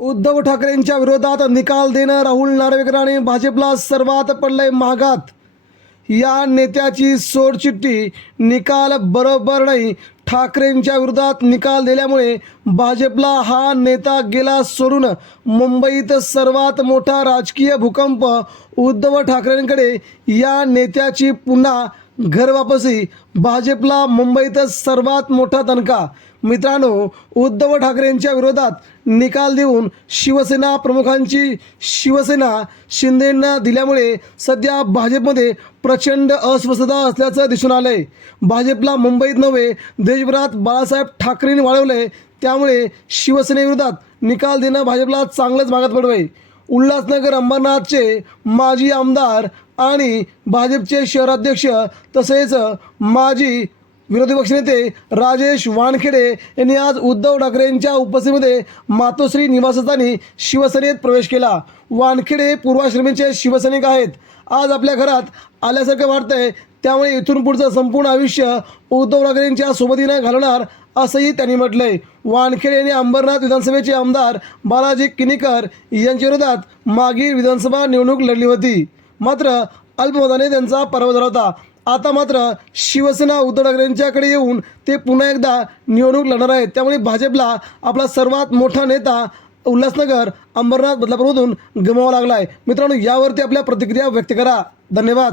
उद्धव ठाकरेंच्या विरोधात निकाल देणं राहुल नार्वेकरांनी भाजपला सर्वात पडलंय मागात या नेत्याची सोडचिठ्ठी निकाल बरोबर नाही. ठाकरेंच्या विरोधात निकाल दिल्यामुळे भाजपला हा नेता गेला सोडून. मुंबईत सर्वात मोठा राजकीय भूकंप उद्धव ठाकरेंकडे. या नेत्याची पुन्हा घर वापसी भाजपला मुंबईतच सर्वात मोठा तणका मित्रांनो उद्धव ठाकरेंच्या विरोधात निकाल देऊन शिवसेना प्रमुखांची शिवसेना शिंदेंना दिल्यामुळे सध्या भाजपमध्ये प्रचंड अस्वस्थता असल्याचं दिसून आलंय. भाजपला मुंबईत नव्हे देशभरात बाळासाहेब ठाकरेंनी वाढवलंय. त्यामुळे शिवसेनेविरोधात निकाल देणं भाजपला चांगलंच भागात पडवंय उल्हासनगर अंबरनाथचे माजी आमदार आणि भाजपचे शहराध्यक्ष तसेच माजी विरोधी पक्षनेते राजेश वानखेडे यांनी आज उद्धव ठाकरेंच्या उपस्थितीमध्ये मातोश्री निवासस्थानी शिवसेनेत प्रवेश केला. वानखेडे पूर्वाश्रमीचे शिवसैनिक आहेत. आज आपल्या घरात आल्यासारखं वाटतंय. त्यामुळे इथून पुढचं संपूर्ण आयुष्य उद्धव ठाकरेंच्या सोबतीनं घालवणार असंही त्यांनी म्हटलंय. वानखेडे यांनी अंबरनाथ विधानसभेचे आमदार बालाजी किनीकर यांच्या विरोधात मागील विधानसभा निवडणूक लढली होती. मात्र अल्पमताने त्यांचा पराभव झाला होता. आता मात्र शिवसेना उद्धव ठाकरेंच्याकडे येऊन ते पुन्हा एकदा निवडणूक लढणार आहेत. त्यामुळे भाजपला आपला सर्वात मोठा नेता उल्हासनगर अंबरनाथ बदलापूरमधून गमावा लागला आहे मित्रांनो यावरती आपल्या प्रतिक्रिया व्यक्त करा. धन्यवाद.